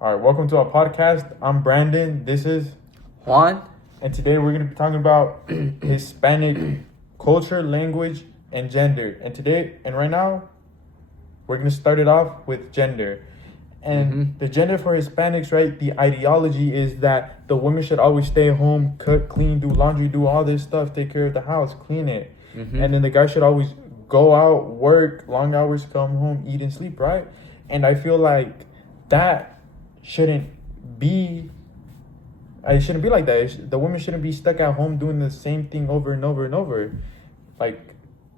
All right, welcome to our podcast. I'm Brandon. This is Juan. and today we're going to be talking about Hispanic culture, language, and gender. And right now, we're going to start it off with gender. And the gender for Hispanics, right? The ideology is that the women should always stay home, cook, clean, do laundry, do all this stuff, take care of the house, clean it. And then the guy should always go out, work, long hours, come home, eat and sleep, right? And I feel like that shouldn't be it shouldn't be like that. The women shouldn't be stuck at home doing the same thing over and over and over. Like,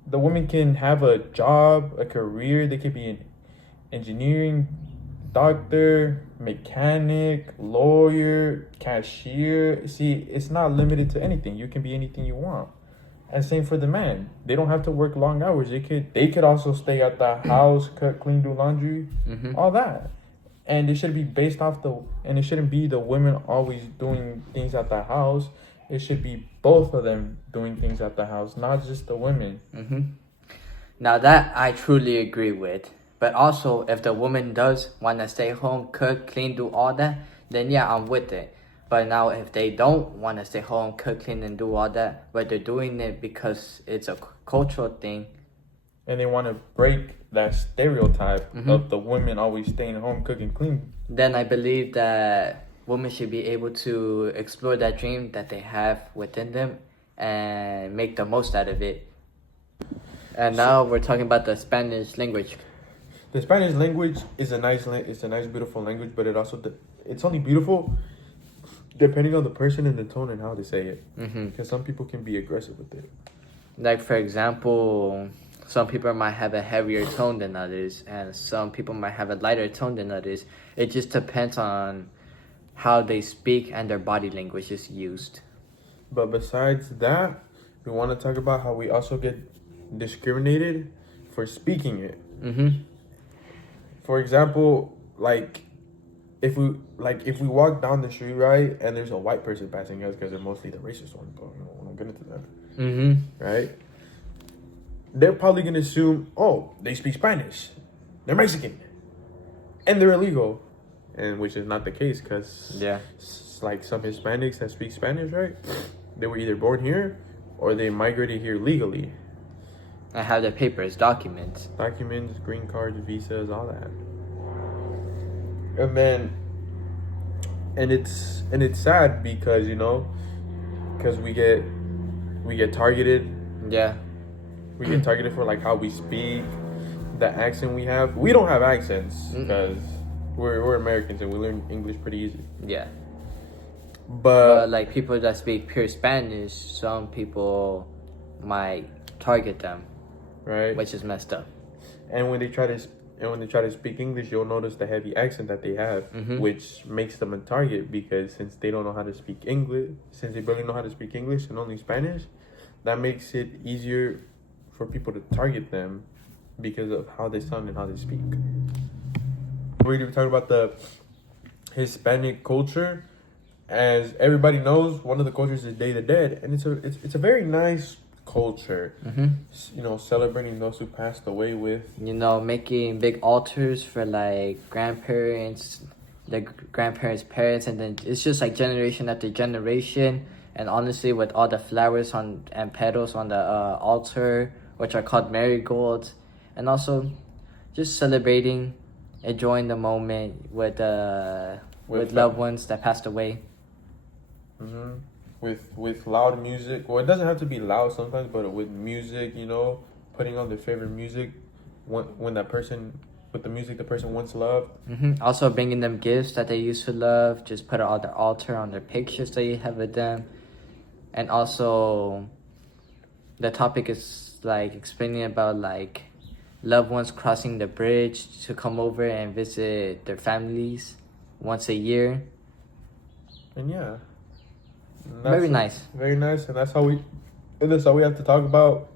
the women can have a job, a career. They could be in engineering, doctor, mechanic, lawyer, cashier. See, it's not limited to anything. You can be anything you want. And same for the man. They don't have to work long hours. They could also stay at the house, cook, clean, do laundry, all that. And it should be based off and it shouldn't be the women always doing things at the house. It should be both of them doing things at the house, not just the women. Now that I truly agree with. But also, if the woman does want to stay home, cook, clean, do all that, then yeah, I'm with it. But now if they don't want to stay home, cook, clean, and do all that, but they're doing it because it's a cultural thing, and they want to break that stereotype of the women always staying home, cooking, clean, then I believe that women should be able to explore that dream that they have within them and make the most out of it. And now we're talking about the Spanish language. The Spanish language is a nice, beautiful language, but it's only beautiful depending on the person and the tone and how they say it. Because some people can be aggressive with it. Like, for example, some people might have a heavier tone than others, and some people might have a lighter tone than others. It just depends on how they speak and their body language is used. But besides that, we want to talk about how we also get discriminated for speaking it. For example, if we walk down the street, right, and there's a white person passing us, because they're mostly the racist ones, but we're not getting into that. Right? They're probably gonna assume, oh, they speak Spanish, they're Mexican, and they're illegal, and which is not the case, because like some Hispanics that speak Spanish, right? They were either born here or they migrated here legally. I have their papers, documents, green cards, visas, all that. And it's sad because because we get targeted. We get targeted for like how we speak, the accent we have. We don't have accents because we're Americans and we learn English pretty easy. But like people that speak pure Spanish, some people might target them, right? Which is messed up. And when they try to speak English, you'll notice the heavy accent that they have, which makes them a target, because since they don't know how to speak English, since they barely know how to speak English and only Spanish, that makes it easier for people to target them because of how they sound and how they speak. We're going to be talking about the Hispanic culture. As everybody knows, one of the cultures is Day of the Dead, and it's a very nice culture. Celebrating those who passed away with. Making big altars for like grandparents, the grandparents' parents, and then it's just like generation after generation. And honestly, with all the flowers and petals on the altar, which are called marigolds, and also just celebrating, enjoying the moment with loved ones that passed away. With loud music. Well, it doesn't have to be loud sometimes, but with music, putting on their favorite music when that person, with the music the person once loved. Also bringing them gifts that they used to love. Just put it on their altar, on their pictures that you have with them. And also, the topic is like explaining about like loved ones crossing the bridge to come over and visit their families once a year. And very nice, and that's all we have to talk about,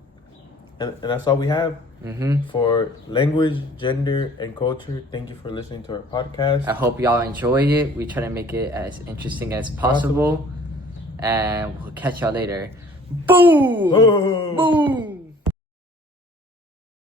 and that's all we have for language, gender, and culture. Thank you for listening to our podcast. I hope y'all enjoy it. We try to make it as interesting as possible. And we'll catch y'all later. Boom! Boom!